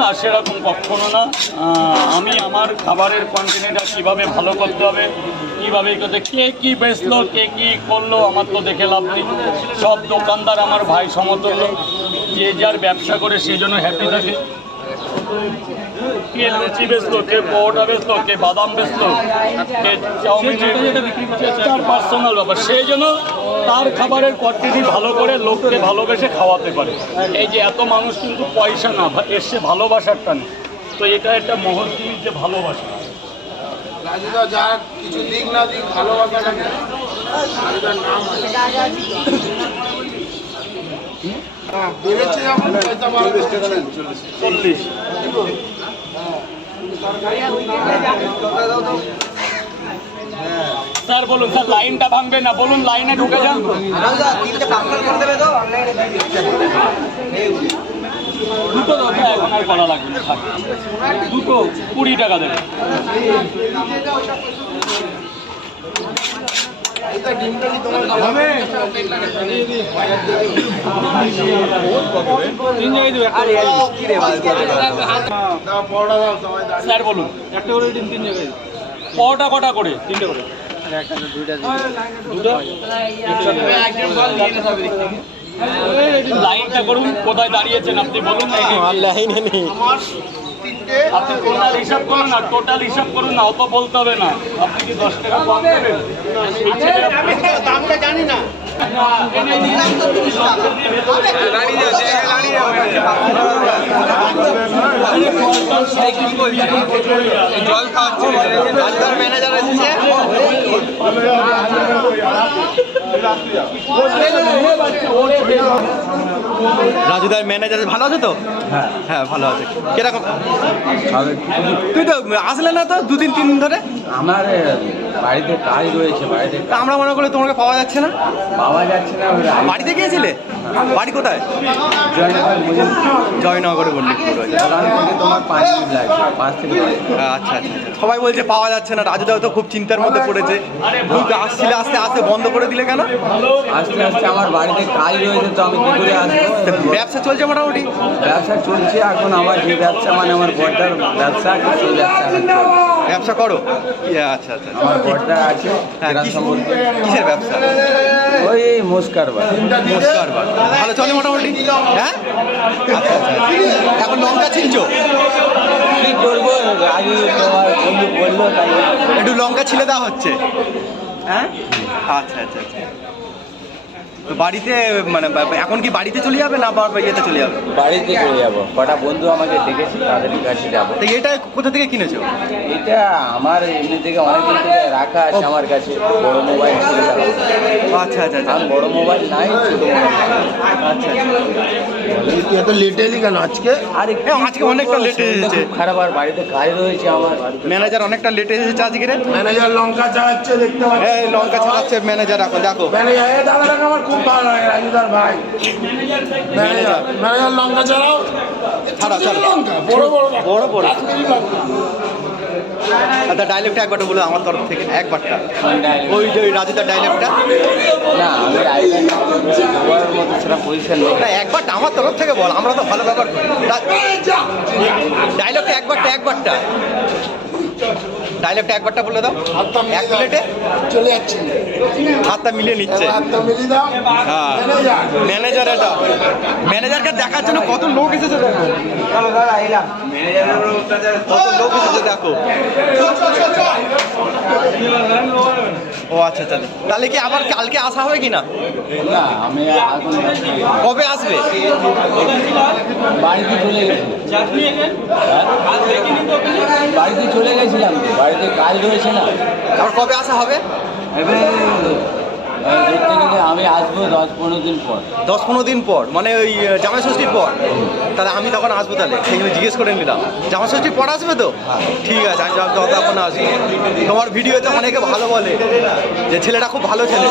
না, সেরকম কখনো না। আমি আমার খাবারের কন্টেন্টটা কীভাবে ভালো করতে হবে, কীভাবে করতে, কে কী বেচলো, কে কী করলো, আমার তো দেখে লাভ নেই। সব দোকানদার আমার ভাই সমতুল্য, যে যার ব্যবসা করে সেই জন্য হ্যাপি থাকে। কে লুচি বেচলো, কে পরোটা বেচলো, কে বাদাম বেচলো, কে চাউমিন, তার পার্সোনাল ব্যাপার। সেই জন্য তার খাবারের কোয়ালিটি ভালো করে লোককে ভালোবেসে খাওয়াতে পারে। এই যে এত মানুষ কিন্তু পয়সা না, এসছে ভালোবাসার টানে। তো এটা একটা মহৎ জিনিস, যে ভালোবাসা। রাজুদা যা কিছু দিক না দিক ভালোবাসাটাকে রাজুদার নাম আছে। বেড়েছে যখন পয়সা বাড়বে 40। স্যার বলুন, স্যার লাইনটা ভাঙবে না, বলুন লাইনে ঢুকে যান। দুটো দরকার, এখন আর করা লাগবে না, থাক। দুটো 20 টাকা দেবে। স্যার বলুন, একটা করে দিন, 3 জায়গায় পরোটা কটা করে? 3টে করে। লাইনটা করুন, কোথায় দাঁড়িয়েছেন আপনি বলুন। লাইনে নেই, আপনি টোটাল হিসাব করুন না, টোটাল হিসাব করুন না, অত বলতে হবে না। আপনি কি 10 টাকা কম দেবেন? দামটা জানি না। জল খাওয়াচ্ছে ম্যানেজার এসেছে। রাজুদার ম্যানেজার ভালো আছে তো? হ্যাঁ হ্যাঁ, ভালো আছে। কিরকম? তুই তো আসলে না তো 2-3 দিন ধরে। আমার বাড়িতে কাজ রয়েছে, বাড়িতে আমরা মনে করি তোমাকে পাওয়া যাচ্ছে না। পাওয়া যাচ্ছে না। বাড়িতে গিয়েছিলে? বাড়ি কোথায়? জয়নগরে বললি। তোমার 5 মিনিট লাগবে, 5 থেকে 10। আচ্ছা আচ্ছা, সবাই বলছে পাওয়া যাচ্ছে না। রাজুদাও তো খুব চিন্তার মধ্যে পড়েছে। তুই তো আসছিলে, আস্তে আস্তে বন্ধ করে দিলে কেন? আস্তে আস্তে আমার বাড়িতে কাজ রয়েছে, তো আমি কি করে আসবো? ব্যবসা চলছে মোটামুটি? ব্যবসা চলছে এখন। আমার যে ব্যবসা, মানে আমার বড়টার ব্যবসা, সেই ব্যবসা করো? আচ্ছা আচ্ছা, আমার বড়টা আছে। কিসের ব্যবসা? ওই মোস্কারবার। ভালো চলে মোটামুটি? হ্যাঁ, আচ্ছা আচ্ছা। এখন লঙ্কা ছিলছো? কি করবো, আগে তোমার বন্ধু বললো তাই একটু লঙ্কা ছিলে দেওয়া হচ্ছে। হ্যাঁ, আচ্ছা আচ্ছা আচ্ছা। তো বাড়িতে মানে এখন কি বাড়িতে চলে যাবে না ইয়েতে চলে যাবে? বাড়িতে চলে যাবো। কটা বন্ধু আমাকে ডেকেছে, তাদের কাছে যাবো। তো এটা কোথা থেকে কিনেছো? এটা আমার এমনি থেকে অনেকদিন থেকে রাখা আছে আমার কাছে। বড় মোবাইল ছিল। আচ্ছা আচ্ছা আচ্ছা, বড় মোবাইল নাই, ছোট মোবাইল। আচ্ছা এত লেট এলি কেন আজকে? আরে আজকে অনেকটা লেট এসেছে। খারাপ, আর বাড়িতে কাজ রয়েছে আমার। ম্যানেজার অনেকটা লেট এসেছে আজকে রে। ম্যানেজার লঙ্কা চালাচ্ছে, দেখতে পাচ্ছি। এই লঙ্কা ছাড়াচ্ছে ম্যানেজার এখন, দেখো। ম্যানেজার, এই দাদাটাকে আমার খুব ভালো লাগে, রাজুদার ভাই। ম্যানেজার লঙ্কা চালাও। ছাড়া ছাড়া, লঙ্কা বড় বড় বড় বড়। কাশ্মীরি লঙ্কা। আচ্ছা, ডায়লগটা একবারটা বলো আমার তরফ থেকে, একবারটা। ওই যে ওই রাজুদার ডায়লগটা। না, আমি বলার মতো সেটা পজিশন নেই। না, একবারটা আমার তরফ থেকে বল, আমরা তো ভালো ব্যবহার করি। ডায়লগটা একবারটা ডায়লগটা একবারটা বলে দাও। এক প্লেটে চলে যাচ্ছি, হাতটা মিলিয়ে নিচ্ছে। হাতটা মিলিয়ে দাও। হ্যাঁ, ম্যানেজার। এটা ম্যানেজারকে দেখার জন্য কত লোক এসেছে দেখো। কত লোক এসেছে দেখো। ও আচ্ছা আচ্ছা, তাহলে কি আবার কালকে আসা হবে কি না? না, আমি এখন কবে আসবে? বাড়িতে চলে গেছি। বাড়িতে চলে গেছিলাম তো, বাড়িতে কাজ রয়েছে না। আবার কবে আসা হবে? এবার দেখতে গেলে আমি আসবো 10-15 দিন পর। 10-15 দিন পর, মানে ওই জামাই ষষ্ঠীর পর। তাহলে আমি তখন আসবো, তাহলে সেইগুলো জিজ্ঞেস করে নিলাম। জামাই ষষ্ঠীর পর আসবে তো? ঠিক আছে, আমি তখন আসবো। তোমার ভিডিওতে অনেকে ভালো বলে যে ছেলেটা খুব ভালো ছেলে।